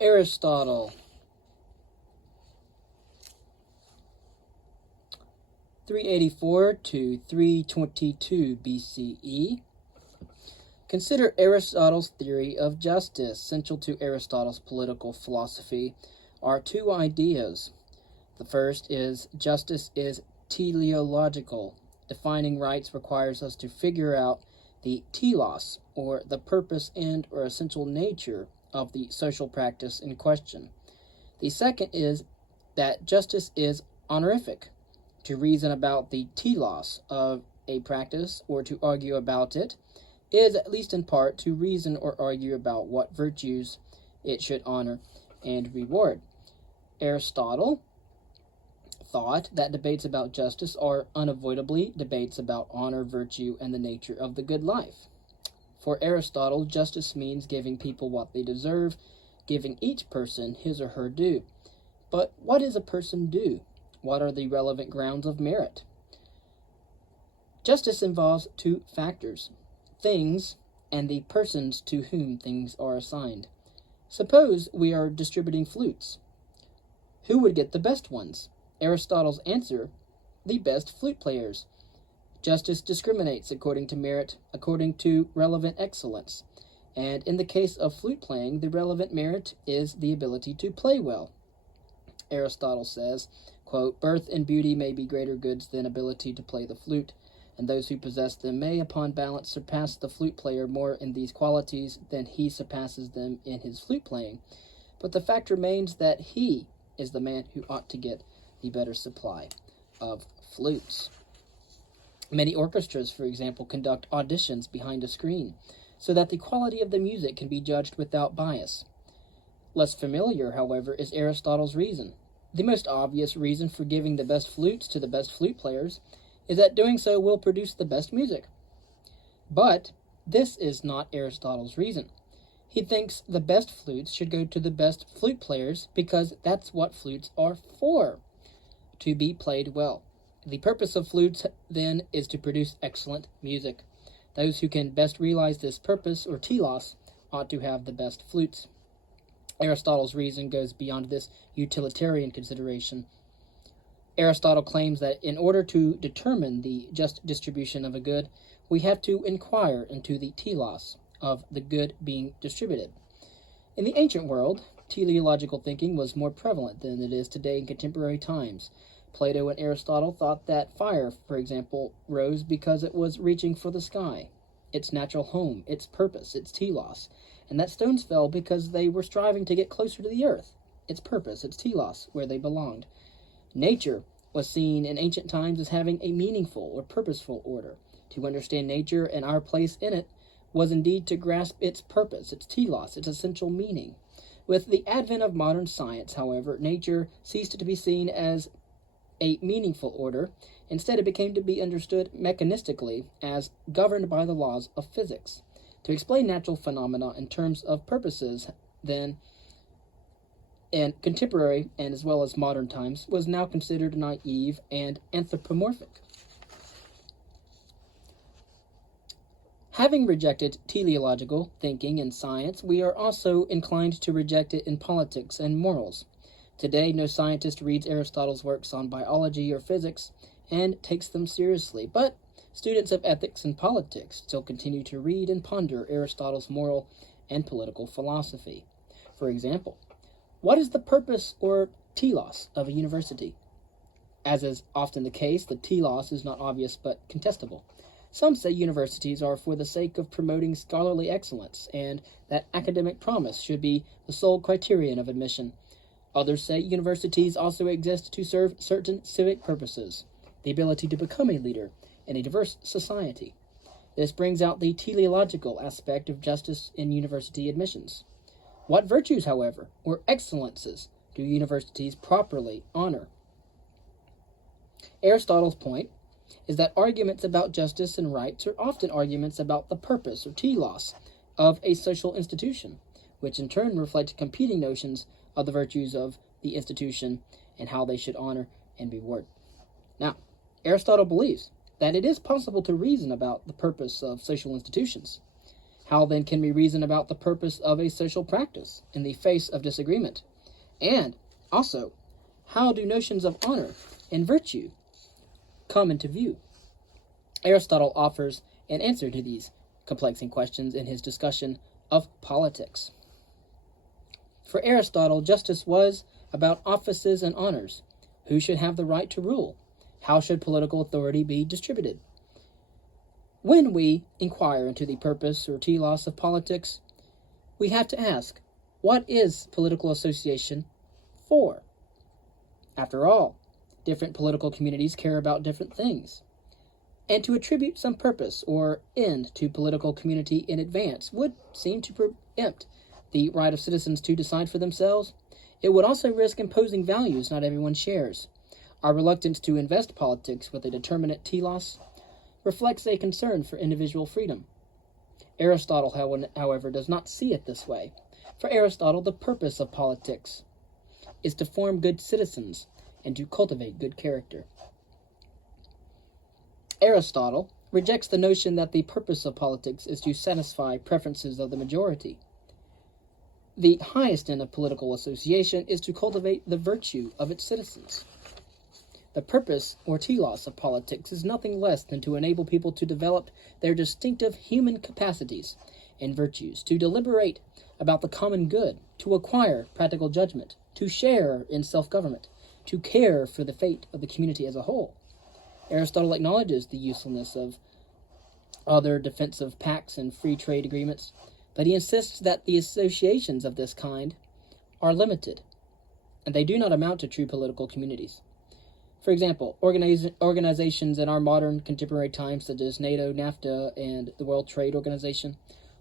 Aristotle, 384 to 322 BCE. Consider Aristotle's theory of justice. Central to Aristotle's political philosophy are two ideas. The first is justice is teleological. Defining rights requires us to figure out the telos, or the purpose and or essential nature of the social practice in question. The second is that justice is honorific. To reason about the telos of a practice or to argue about it is, at least in part, to reason or argue about what virtues it should honor and reward. Aristotle thought that debates about justice are unavoidably debates about honor, virtue, and the nature of the good life. For Aristotle, justice means giving people what they deserve, giving each person his or her due. But what is a person due? What are the relevant grounds of merit? Justice involves two factors: things and the persons to whom things are assigned. Suppose we are distributing flutes. Who would get the best ones? Aristotle's answer: the best flute players. Justice discriminates according to merit, according to relevant excellence. And in the case of flute playing, the relevant merit is the ability to play well. Aristotle says, quote, "Birth and beauty may be greater goods than ability to play the flute, and those who possess them may, upon balance, surpass the flute player more in these qualities than he surpasses them in his flute playing. But the fact remains that he is the man who ought to get the better supply of flutes." Many orchestras, for example, conduct auditions behind a screen so that the quality of the music can be judged without bias. Less familiar, however, is Aristotle's reason. The most obvious reason for giving the best flutes to the best flute players is that doing so will produce the best music. But this is not Aristotle's reason. He thinks the best flutes should go to the best flute players because that's what flutes are for, to be played well. The purpose of flutes, then, is to produce excellent music. Those who can best realize this purpose, or telos, ought to have the best flutes. Aristotle's reason goes beyond this utilitarian consideration. Aristotle claims that in order to determine the just distribution of a good, we have to inquire into the telos of the good being distributed. In the ancient world, teleological thinking was more prevalent than it is today in contemporary times. Plato and Aristotle thought that fire, for example, rose because it was reaching for the sky, its natural home, its purpose, its telos, and that stones fell because they were striving to get closer to the earth, its purpose, its telos, where they belonged. Nature was seen in ancient times as having a meaningful or purposeful order. To understand nature and our place in it was indeed to grasp its purpose, its telos, its essential meaning. With the advent of modern science, however, nature ceased to be seen as a meaningful order. Instead, it became to be understood mechanistically as governed by the laws of physics. To explain natural phenomena in terms of purposes, then, in contemporary and as well as modern times, was now considered naive and anthropomorphic. Having rejected teleological thinking in science, we are also inclined to reject it in politics and morals. Today, no scientist reads Aristotle's works on biology or physics and takes them seriously, but students of ethics and politics still continue to read and ponder Aristotle's moral and political philosophy. For example, what is the purpose or telos of a university? As is often the case, the telos is not obvious but contestable. Some say universities are for the sake of promoting scholarly excellence and that academic promise should be the sole criterion of admission. Others say universities also exist to serve certain civic purposes, the ability to become a leader in a diverse society. This brings out the teleological aspect of justice in university admissions. What virtues, however, or excellences do universities properly honor? Aristotle's point is that arguments about justice and rights are often arguments about the purpose or telos of a social institution, which in turn reflect competing notions of the virtues of the institution and how they should honor and reward. Now, Aristotle believes that it is possible to reason about the purpose of social institutions. How then can we reason about the purpose of a social practice in the face of disagreement? And also, how do notions of honor and virtue come into view? Aristotle offers an answer to these complexing questions in his discussion of politics. For Aristotle, justice was about offices and honors. Who should have the right to rule? How should political authority be distributed? When we inquire into the purpose or telos of politics, we have to ask, what is political association for? After all, different political communities care about different things. And to attribute some purpose or end to political community in advance would seem to preempt the right of citizens to decide for themselves. It would also risk imposing values not everyone shares. Our reluctance to invest politics with a determinate telos reflects a concern for individual freedom. Aristotle, however, does not see it this way. For Aristotle, the purpose of politics is to form good citizens and to cultivate good character. Aristotle rejects the notion that the purpose of politics is to satisfy preferences of the majority. The highest end of political association is to cultivate the virtue of its citizens. The purpose or telos of politics is nothing less than to enable people to develop their distinctive human capacities and virtues, to deliberate about the common good, to acquire practical judgment, to share in self-government, to care for the fate of the community as a whole. Aristotle acknowledges the usefulness of other defensive pacts and free trade agreements, but he insists that the associations of this kind are limited, and they do not amount to true political communities. For example, organizations in our modern contemporary times, such as NATO, NAFTA, and the World Trade Organization,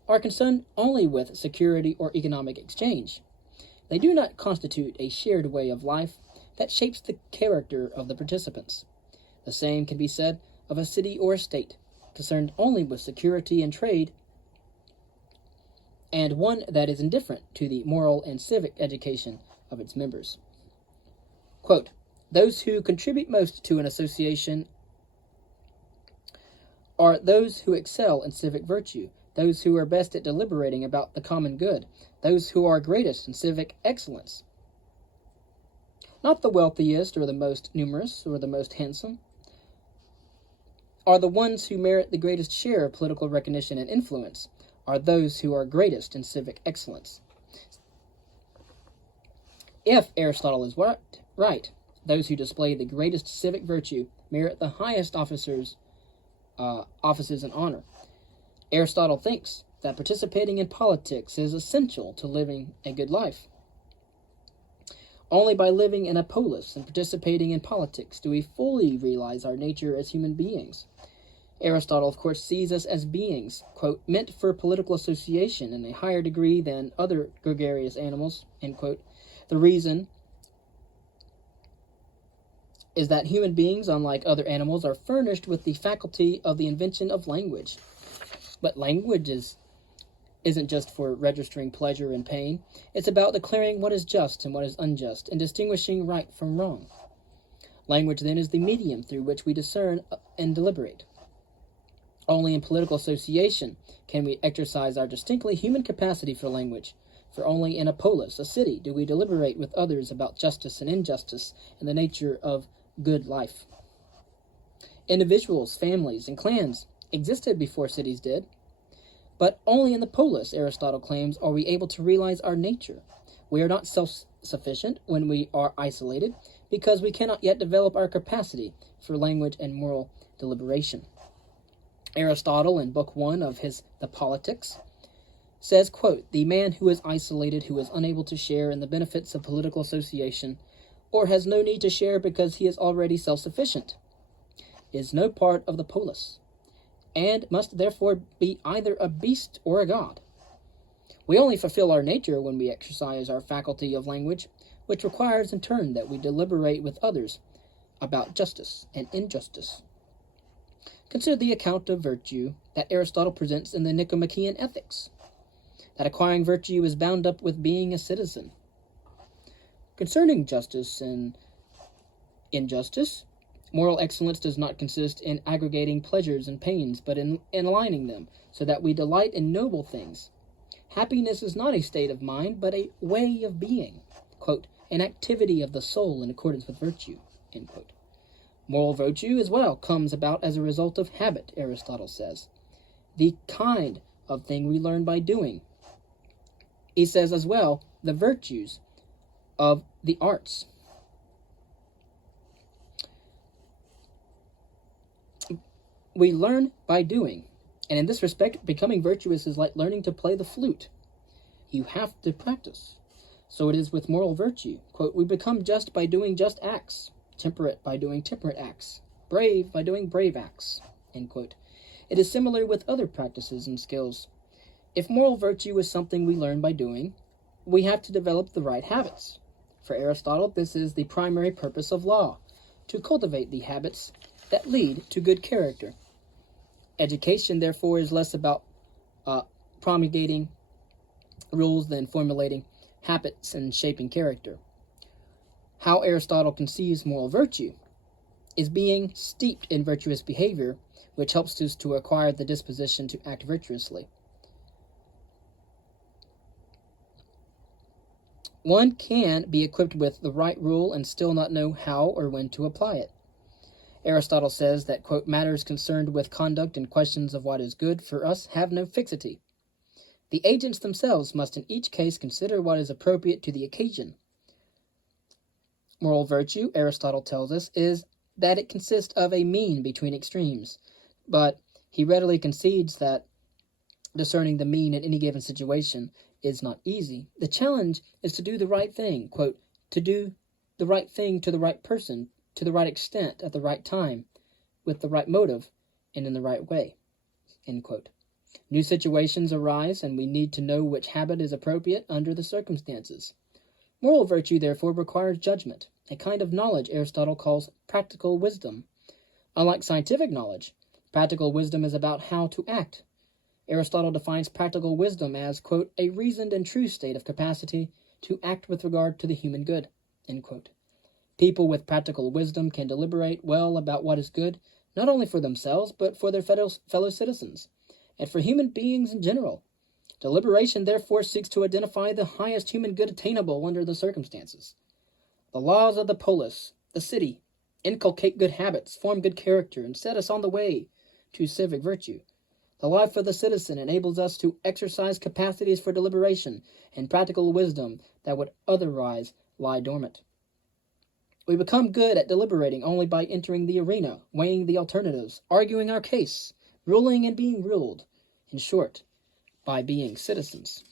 are concerned only with security or economic exchange. They do not constitute a shared way of life that shapes the character of the participants. The same can be said of a city or a state, concerned only with security and trade, and one that is indifferent to the moral and civic education of its members. Quote, "Those who contribute most to an association are those who excel in civic virtue, those who are best at deliberating about the common good, those who are greatest in civic excellence. Not the wealthiest or the most numerous or the most handsome are the ones who merit the greatest share of political recognition and influence, are those who are greatest in civic excellence." If Aristotle is right, those who display the greatest civic virtue merit the highest offices and honor. Aristotle thinks that participating in politics is essential to living a good life. Only by living in a polis and participating in politics do we fully realize our nature as human beings. Aristotle, of course, sees us as beings, quote, "meant for political association in a higher degree than other gregarious animals," end quote. The reason is that human beings, unlike other animals, are furnished with the faculty of the invention of language. But language isn't just for registering pleasure and pain. It's about declaring what is just and what is unjust, and distinguishing right from wrong. Language, then, is the medium through which we discern and deliberate. Only in political association can we exercise our distinctly human capacity for language, for only in a polis, a city, do we deliberate with others about justice and injustice and the nature of good life. Individuals, families, and clans existed before cities did, but only in the polis, Aristotle claims, are we able to realize our nature. We are not self-sufficient when we are isolated, because we cannot yet develop our capacity for language and moral deliberation. Aristotle, in Book 1 of his The Politics, says, quote, "The man who is isolated, who is unable to share in the benefits of political association, or has no need to share because he is already self-sufficient, is no part of the polis, and must therefore be either a beast or a god. We only fulfill our nature when we exercise our faculty of language, which requires in turn that we deliberate with others about justice and injustice." Consider the account of virtue that Aristotle presents in the Nicomachean Ethics, that acquiring virtue is bound up with being a citizen. Concerning justice and injustice, Moral excellence does not consist in aggregating pleasures and pains, but in aligning them, so that we delight in noble things. Happiness is not a state of mind, but a way of being, quote, an activity of the soul in accordance with virtue, end quote. Moral virtue, as well, comes about as a result of habit, Aristotle says. The kind of thing we learn by doing. He says as well, the virtues of the arts. We learn by doing, and in this respect, becoming virtuous is like learning to play the flute. You have to practice. So it is with moral virtue. Quote, we become just by doing just acts, temperate by doing temperate acts, brave by doing brave acts, end quote. It is similar with other practices and skills. If moral virtue is something we learn by doing, we have to develop the right habits. For Aristotle, this is the primary purpose of law, to cultivate the habits that lead to good character. Education, therefore, is less about promulgating rules than formulating habits and shaping character. How Aristotle conceives moral virtue is being steeped in virtuous behavior, which helps us to acquire the disposition to act virtuously. One can be equipped with the right rule and still not know how or when to apply it. Aristotle says that, quote, matters concerned with conduct and questions of what is good for us have no fixity. The agents themselves must in each case consider what is appropriate to the occasion. Moral virtue, Aristotle tells us, is that it consists of a mean between extremes, but he readily concedes that discerning the mean in any given situation is not easy. The challenge is to do the right thing, quote, to do the right thing to the right person, to the right extent, at the right time, with the right motive, and in the right way, end quote. New situations arise, and we need to know which habit is appropriate under the circumstances. Moral virtue, therefore, requires judgment, a kind of knowledge Aristotle calls practical wisdom. Unlike scientific knowledge, practical wisdom is about how to act. Aristotle defines practical wisdom as, quote, a reasoned and true state of capacity to act with regard to the human good, end quote. People with practical wisdom can deliberate well about what is good, not only for themselves, but for their fellow citizens, and for human beings in general. Deliberation, therefore, seeks to identify the highest human good attainable under the circumstances. The laws of the polis, the city, inculcate good habits, form good character, and set us on the way to civic virtue. The life of the citizen enables us to exercise capacities for deliberation and practical wisdom that would otherwise lie dormant. We become good at deliberating only by entering the arena, weighing the alternatives, arguing our case, ruling and being ruled. In short, by being citizens.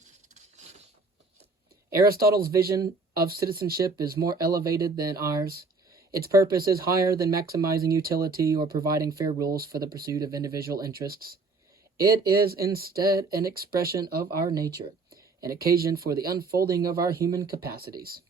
Aristotle's vision of citizenship is more elevated than ours. Its purpose is higher than maximizing utility or providing fair rules for the pursuit of individual interests. It is instead an expression of our nature, an occasion for the unfolding of our human capacities.